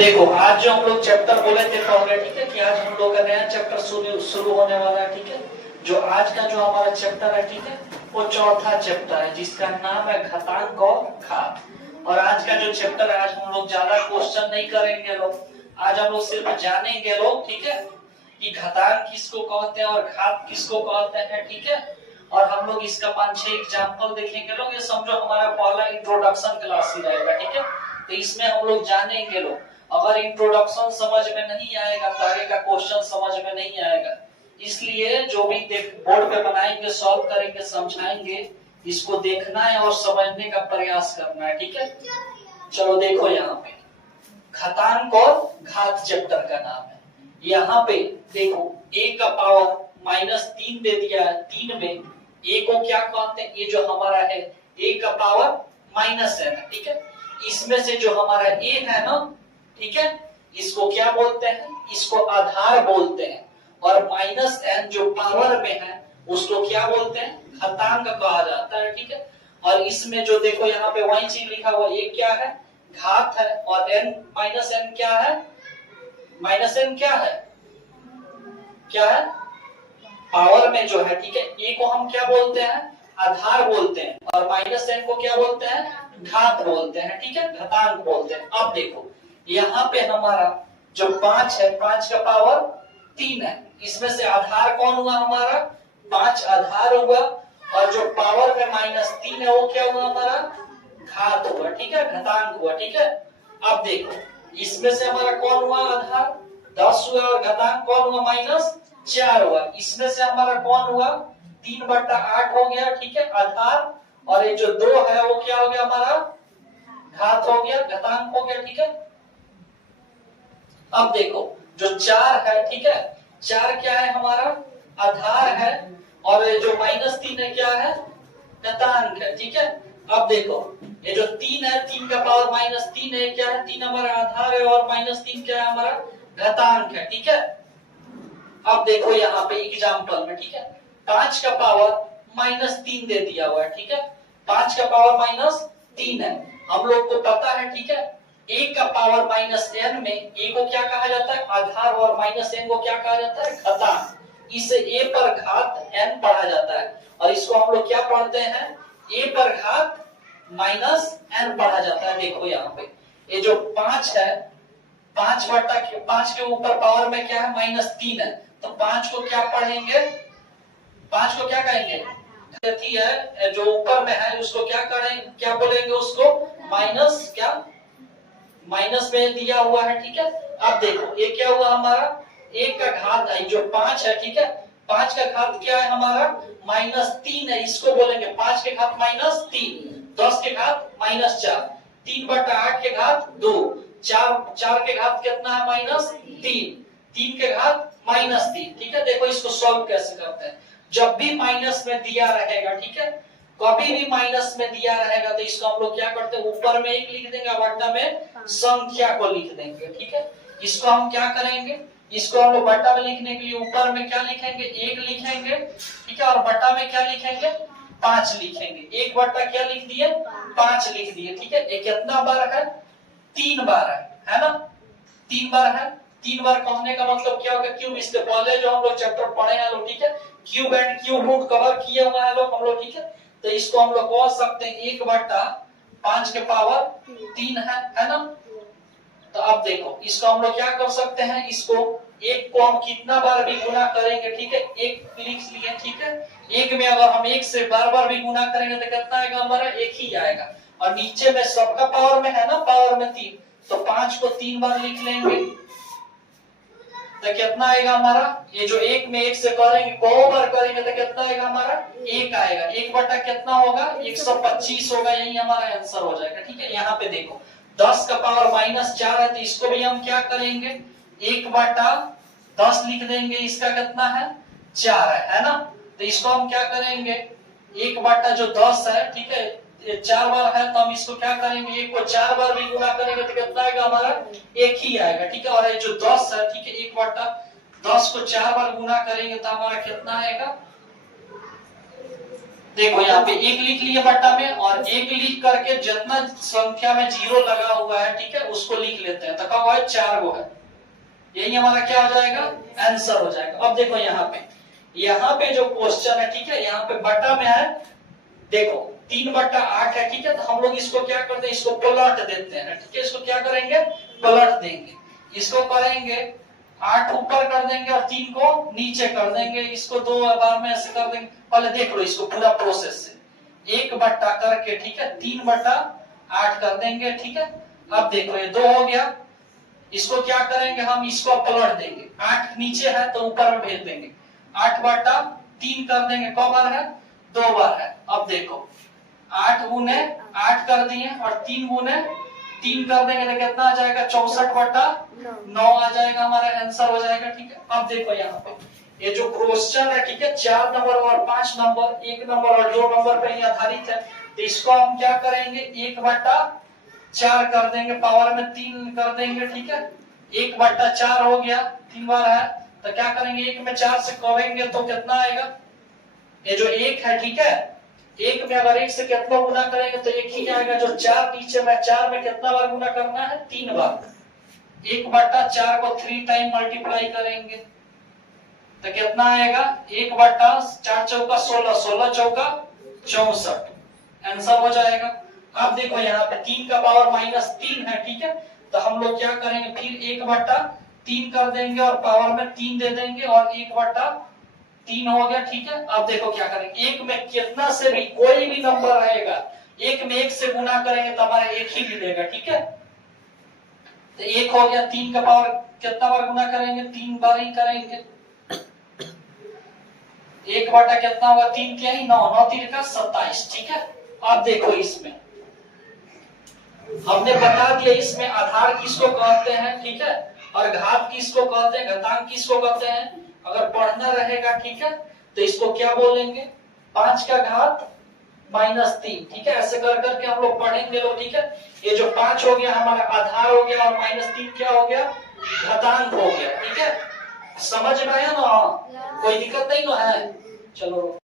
देखो आज जो हम लोग चैप्टर बोले थे पहले, ठीक है, कि आज हम लोग का नया चैप्टर शुरू होने वाला है। ठीक है, जो आज का जो हमारा चैप्टर है, ठीक है, वो चौथा चैप्टर है जिसका नाम है घातांक और घात। और आज का जो चैप्टर है, आज हम लोग ज्यादा क्वेश्चन नहीं करेंगे लोग, आज हम लोग सिर्फ जानेंगे लोग, ठीक है, कि घातांक किसको कहते हैं और घात किसको कहते हैं। ठीक है, और हम लोग इसका 5-6 एग्जाम्पल देखेंगे लोग। ये समझो हमारा पहला इंट्रोडक्शन क्लास ही रहेगा। ठीक है, तो इसमें हम लोग जानेंगे लोग। अगर इंट्रोडक्शन समझ में नहीं आएगा तो आगे का क्वेश्चन समझ में नहीं आएगा। इसलिए जो भी बोर्ड पे बनाएंगे, सॉल्व करेंगे, समझाएंगे, इसको देखना है और समझने का प्रयास करना है। ठीक है, चलो देखो यहाँ पे घातांक और घात चैप्टर का नाम है। यहाँ पे देखो a का पावर -3 दे दिया है। 3 में a को क्या कहते हैं? ये जो हमारा है a का पावर -n है। ठीक है, इसमें से जो हमारा a है ना, ठीक है, इसको क्या बोलते हैं? इसको आधार बोलते हैं। और -n जो पावर में है उसको क्या बोलते हैं? घातांक कहा जाता है। ठीक है, और इसमें जो देखो यहाँ पे वही चीज लिखा हुआ, ये क्या है? घात है। और n क्या है? -n क्या है? क्या है? पावर में जो है। ठीक है, a को हम क्या बोलते हैं? आधार बोलते हैं। और -n को क्या बोलते हैं? घात बोलते हैं। ठीक है, घातांक बोलते हैं। अब देखो यहाँ पे हमारा जो 5 है, 5 का पावर 3 है। इसमें से आधार कौन हुआ? हमारा 5 आधार हुआ। और जो पावर में -3 है वो क्या हुआ? हमारा घात हुआ। ठीक है, घातांक हुआ। ठीक है, अब देखो इसमें से हमारा कौन हुआ? आधार 10 हुआ और घातांक कौन हुआ? -4 हुआ। इसमें से हमारा कौन हुआ? 3/8 हो गया। ठीक है, आधार। और ये जो 2 है वो क्या हो गया? हमारा घात हो गया, घातांक हो गया। ठीक है, अब देखो जो 4 है, ठीक है, 4 क्या है? हमारा आधार है। और ये जो -3 है क्या है? घातांक है। ठीक है, अब देखो ये जो 3 है, 3 का पावर -3 है, क्या है? 3 हमारा आधार है और -3 क्या है? हमारा घातांक है। ठीक है, अब देखो यहाँ पे एग्जांपल में, ठीक है, 5 का पावर -3 दे दिया हुआ है। ठीक है, 5 का पावर -3 है, हम लोग को पता है। ठीक है, a का पावर -n में a को क्या कहा जाता है? आधार। और -n को क्या कहा जाता है? घातांक। इसे a पर घात n पढ़ा जाता है। और इसको हम लोग क्या पढ़ते हैं? a पर घात -n पढ़ा जाता है। देखो यहाँ पे ये जो 5 है, 5 के ऊपर पावर में क्या है? -3 है। तो 5 को क्या पढ़ेंगे? 5 को क्या कहेंगे? है जो ऊपर में है उसको क्या करेंगे? क्या बोलेंगे उसको? माइनस। क्या माइनस में दिया हुआ है। ठीक है, अब देखो ये क्या हुआ? हमारा 1 का घात है, जो 5 है। ठीक है, 5 का घात क्या है? हमारा -3 है। इसको बोलेंगे 5 के घात -3, 10 के घात -4, 3/8 के घात 2, 4 के घात कितना है? -3, 3 के घात -3। ठीक है, देखो इसको सॉल्व कैसे करते हैं। जब भी माइनस में दिया रहेगा, ठीक है, कभी भी माइनस में दिया रहेगा तो इसको हम लोग क्या करते हैं? ऊपर में 1 लिख देंगे, बट्टा में संख्या को लिख देंगे। ठीक है, इसको हम क्या करेंगे? इसको हम लोग बट्टा में लिखने के लिए ऊपर में क्या लिखेंगे? 1 लिखेंगे। ठीक है, और बट्टा में क्या लिखेंगे? 5 लिखेंगे। 1 बट्टा क्या लिख दिए? 5 लिख दिए। ठीक है, ये कितना बार है? 3 बार है ना? 3 बार है। 3 बार कहने का मतलब क्या होगा? क्यूब। इससे पहले जो हम लोग चैप्टर पढ़े हैं लोग, ठीक है, cube and cube root cover किए हुए हैं लोग हम लोग। ठीक है, तो इसको हम लोग कह सकते हैं 1/5 के पावर 3 है ना? तो अब देखो इसको हम लोग क्या कर सकते हैं? इसको 1 को हम कितना बार भी गुना करेंगे, ठीक है, 1 लिख लिए। ठीक है, 1 में अगर हम 1 से बार भी गुना करेंगे तो कितना आएगा? हमारा 1 ही आएगा। और नीचे में सबका पावर में है ना, पावर में 3, तो 5 को 3 बार लिख लेंगे तो कितना आएगा हमारा? ये जो 1 में 1 से करेंगे, 2 बार करेंगे तो कितना आएगा? हमारा 1 आएगा। 1 बटा कितना होगा? 125 होगा। यही हमारा आंसर हो जाएगा। ठीक है, यहाँ पे देखो 10 का पावर -4 है, तो इसको भी हम क्या करेंगे? 1/10 लिख देंगे। इसका कितना है? 4 है ना? तो इसको हम क्या करेंगे? 1/10 है, ठीक है, 4 बार है, तो हम इसको क्या करेंगे? 1 को 4 बार भी गुना करेंगे तो कितना आएगा? हमारा 1 ही आएगा। ठीक है, और ये जो 10 है, ठीक है, 1/10 को 4 बार गुना करेंगे तो हमारा कितना आएगा? देखो यहाँ पे एक लिख लिए बट्टा में, और एक लिख करके जितना संख्या में जीरो लगा हुआ है, ठीक है, उसको लिख लेते हैं। तो कब है 4 गो है, यही हमारा क्या हो जाएगा, आंसर हो जाएगा। अब देखो यहाँ पे जो क्वेश्चन है, ठीक है, यहाँ पे बट्टा में है, देखो 3/8 है, ठीक है, तो हम लोग इसको क्या करते हैं, इसको पलट देते हैं, ठीक है, इसको क्या करेंगे, पलट देंगे। इसको करेंगे 8 ऊपर कर देंगे और 3 को नीचे कर देंगे, इसको 2 बार में ऐसे कर देंगे। पहले देख लो इसको पूरा प्रोसेस से, 1 करके, ठीक है, 3/8 कर देंगे, ठीक है। अब देखो ये 2 हो गया, इसको क्या करेंगे हम, इसको पलट देंगे, 8 नीचे है तो ऊपर में भेज देंगे, 8/3 कर देंगे, कौ बार है, 2 बार है। अब देखो 8 गुने 8 कर दिए और 3 गुने 3 कर देंगे तो कितना आ जाएगा, 64/9 आ जाएगा, हमारा आंसर हो जाएगा, ठीक है। अब देखो यहाँ पे ये जो क्वेश्चन है, ठीक है, 4 नंबर और 5 नंबर, 1 नंबर और 2 नंबर पे आधारित है, तो इसको हम क्या करेंगे, 1/4 कर देंगे, पावर में 3 कर देंगे, ठीक है, 1/4 हो गया, 3 बार है, तो क्या करेंगे, 1 में 4 से करेंगे तो कितना आएगा, ये जो 1 है, ठीक है, 1 में अगर 1 से कितना गुना करेंगे तो 1 ही आएगा, जो 4 नीचे में, 4 में कितना बार गुना करना है, 3 बार, 1/4 को 3 टाइम मल्टीप्लाई करेंगे तो कितना आएगा, 1/4 चौका 16, 16 चौका 64, आंसर हो जाएगा। अब देखो यहाँ पे 3 का पावर -3 है, ठीक है, तो हम लोग क्या करेंगे, फिर 1/3 कर देंगे और पावर में 3 दे देंगे और 1/3 हो गया, ठीक है। अब देखो क्या करेंगे, 1 में कितना से भी कोई भी नंबर रहेगा, 1 में 1 से गुना करेंगे तो हमारा 1 ही मिलेगा, ठीक है, तो 1 हो गया, 3 का पावर कितना बार गुना करेंगे, 3 बार ही करेंगे, 1 बटा कितना होगा, 3 क्या ही 9, 9 3 का 27, ठीक है। अब देखो इसमें हमने बता दिया, इसमें आधार किसको कहते हैं, ठीक है, और घात किसको कहते हैं, घातांक किसको कहते हैं। अगर पढ़ना रहेगा, ठीक है, तो इसको क्या बोलेंगे, 5 का घात -3, ठीक है, ऐसे कर करके हम लोग पढ़ेंगे लोग, ठीक है। ये जो 5 हो गया हमारा आधार हो गया और -3 क्या हो गया, घातांक हो गया, ठीक है। समझ में आया ना, कोई दिक्कत नहीं ना है, चलो।